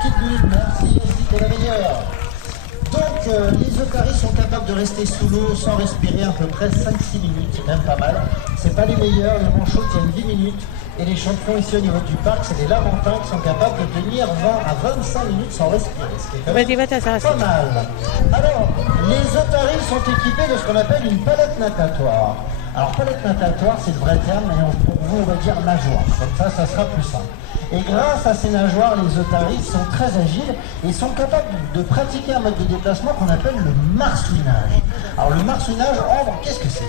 petite bulle. Merci, c'était la meilleure. Donc, les otaries sont capables de rester sous l'eau sans respirer à peu près 5-6 minutes. C'est quand même pas mal. C'est pas les meilleurs. Les manchots tiennent 10 minutes. Et les champions ici au niveau du parc, c'est les lamantins qui sont capables de tenir 20 à 25 minutes sans respirer. Ce qui est quand même pas mal. Alors, les otaries sont équipés de ce qu'on appelle une palette natatoire. Alors, palette natatoire, c'est le vrai terme, mais pour vous, on va dire nageoire. Comme ça sera plus simple. Et grâce à ces nageoires, les otaries sont très agiles et sont capables de pratiquer un mode de déplacement qu'on appelle le marsouinage. Alors, le marsouinage, Ambre, qu'est-ce que c'est?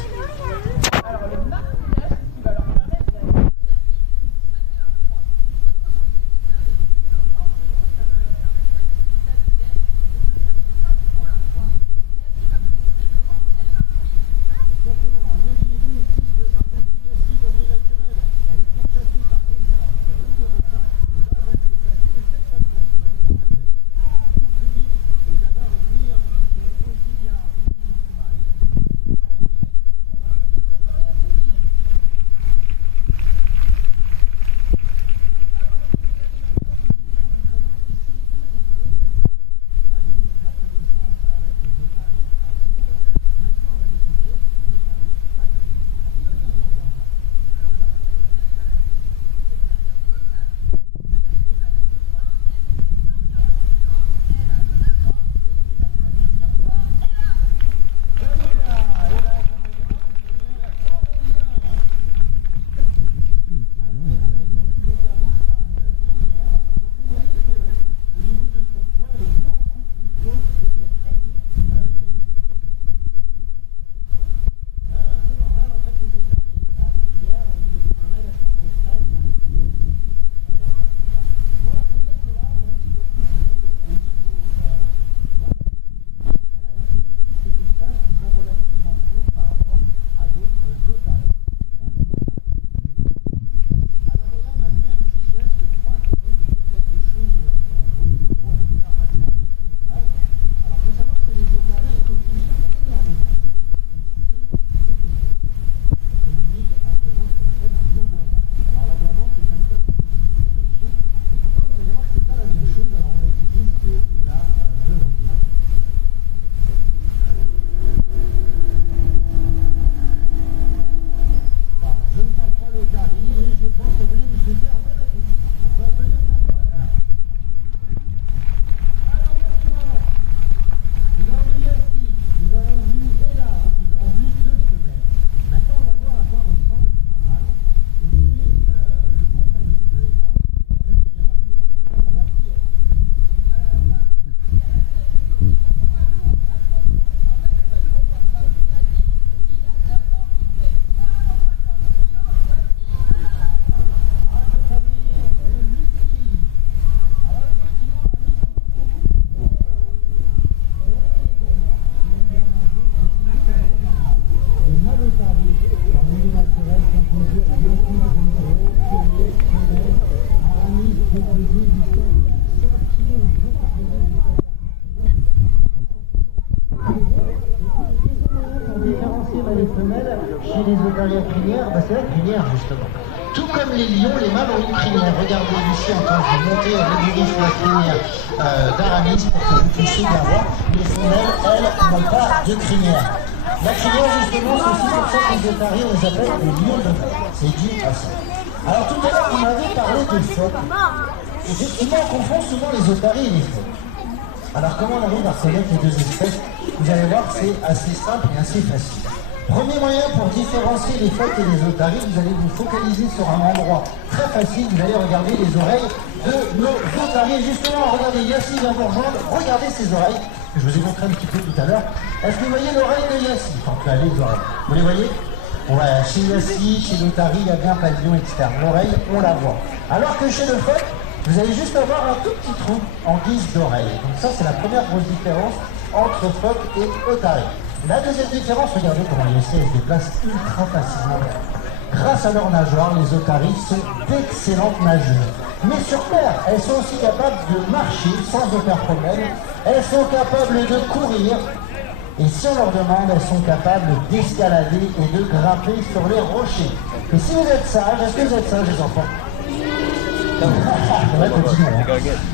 Chez les otaries crinières, c'est la crinière justement. Tout comme les lions, les mâles ont une crinière. Regardez ici en train de monter régulièrement la crinière d'Aramis pour que vous puissiez bien voir. Les femelles, elles, n'ont pas de crinière. La crinière justement, c'est aussi pour ça que les otaries, on les appelle les lions de mer. C'est dû à ça. Alors tout à l'heure, on avait parlé des phoques. Effectivement, on confond souvent les otaries et les phoques. Alors comment on arrive à reconnaître les deux espèces? Vous allez voir, c'est assez simple et assez facile. Premier moyen pour différencier les phoques et les otaries, vous allez vous focaliser sur un endroit très facile. Vous allez regarder les oreilles de nos otaries. Justement, regardez, Yassi vient vous rejoindre. Regardez ses oreilles. Je vous ai montré un petit peu tout à l'heure. Est-ce que vous voyez l'oreille de Yassi? Enfin, là, les oreilles. Vous les voyez? Ouais, chez Yassi, chez l'otarie, il y a bien pavillon externe. L'oreille, on la voit. Alors que chez le phoque, vous allez juste avoir un tout petit trou en guise d'oreille. Donc ça, c'est la première grosse différence entre phoque et otarie. La deuxième différence, regardez comment les Yassi se déplacent ultra facilement. Grâce à leurs nageoires, les otaries sont d'excellentes nageuses. Mais sur terre, elles sont aussi capables de marcher sans aucun problème. Elles sont capables de courir. Et si on leur demande, elles sont capables d'escalader et de grimper sur les rochers. Et si vous êtes sages, est-ce que vous êtes sages les enfants? Ouais, continuons.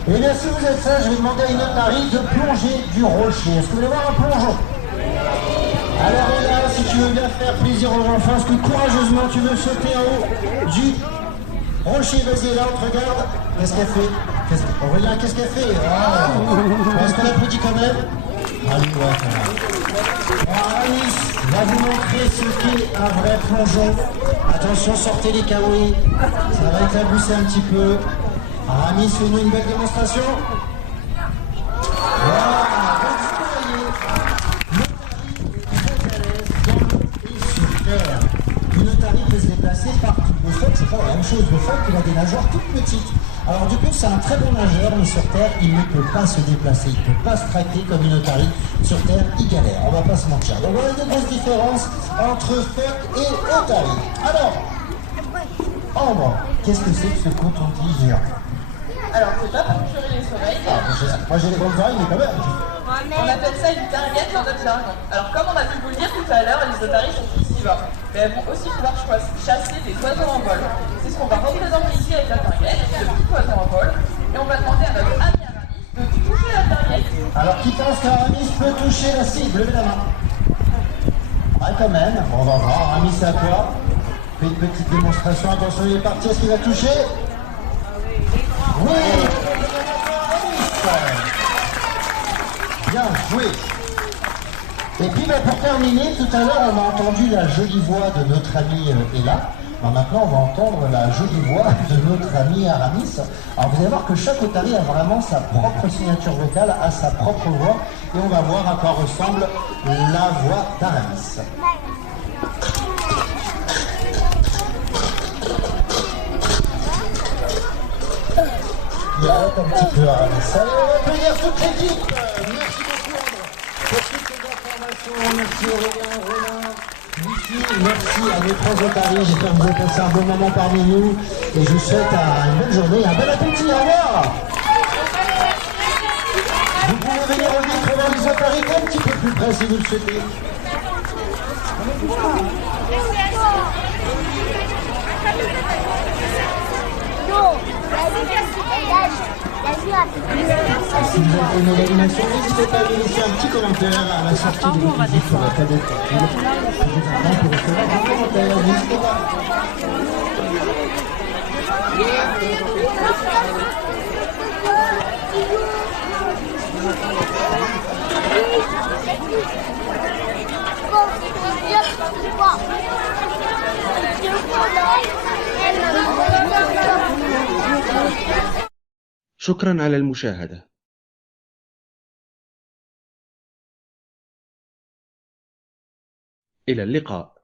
Et bien, si vous êtes sage, je vais demander à une otarie de plonger du rocher. Est-ce que vous voulez voir un plongeon? Alors là, si tu veux bien faire plaisir aux enfants, est-ce que courageusement tu veux sauter en haut du rocher? Vas-y, là, on te regarde. Qu'est-ce qu'elle fait? Aurélien, qu'est-ce qu'elle fait? Est-ce qu'on applaudit quand même? Allez, ouais, ça va. Aramis va vous montrer ce qu'est un vrai plongeon. Attention, sortez les kawaii. Ça va éclabousser un petit peu. Aramis, fais-nous une belle démonstration. Voilà. Une otarie peut se déplacer partout. Le phoque, c'est pas la même chose. Le phoque, il a des nageoires toutes petites. Alors du coup, c'est un très bon nageur, mais sur Terre, il ne peut pas se déplacer. Il ne peut pas se tracter comme une otarie. Sur Terre, il galère. On va pas se mentir. Donc voilà une grosse différence entre phoque et otarie. Alors, Ambre, qu'est-ce que c'est que ce coton-tige géant? Alors, c'est pas pour curer les oreilles. Moi, j'ai les grandes oreilles, mais quand même. On appelle ça une target dans notre jargon. Alors, comme on a pu vous le dire tout à l'heure, les otaries sont piscivores. Mais elles vont aussi pouvoir chasser des oiseaux en vol. C'est ce qu'on va représenter ici avec la target, ce petit oiseau en vol. Et on va demander à notre ami Aramis de toucher la target. Alors, qui pense qu'Aramis peut toucher la cible? Levez la main. Ah, quand même. Bon, on va voir. Aramis, c'est à toi. Fais une petite démonstration. Attention, il est parti. Est-ce qu'il va toucher? Oui. Bien joué. Et puis pour terminer, tout à l'heure on a entendu la jolie voix de notre ami Ella. Alors maintenant on va entendre la jolie voix de notre ami Aramis. Alors vous allez voir que chaque otarie a vraiment sa propre signature vocale, a sa propre voix. Et on va voir à quoi ressemble la voix d'Aramis. Il arrête un petit peu Aramis. Allez, on va applaudir toute l'équipe. Merci beaucoup André pour toutes ces informations. Merci Aurélien, Romain, Lucie. Merci à mes trois otaries. J'espère que vous avez passé un bon moment parmi nous. Et je vous souhaite une bonne journée, un bon appétit. Au revoir. Vous pouvez venir au micro dans les otaries un petit peu plus près si vous le souhaitez. Si vous avez aimé l'animation, n'hésitez pas à nous laisser un petit commentaire à la sortie de l'épisode sur la tablette tactile. Je vous attends pour recevoir vos commentaires. N'hésitez pas. شكرا على المشاهدة. إلى اللقاء.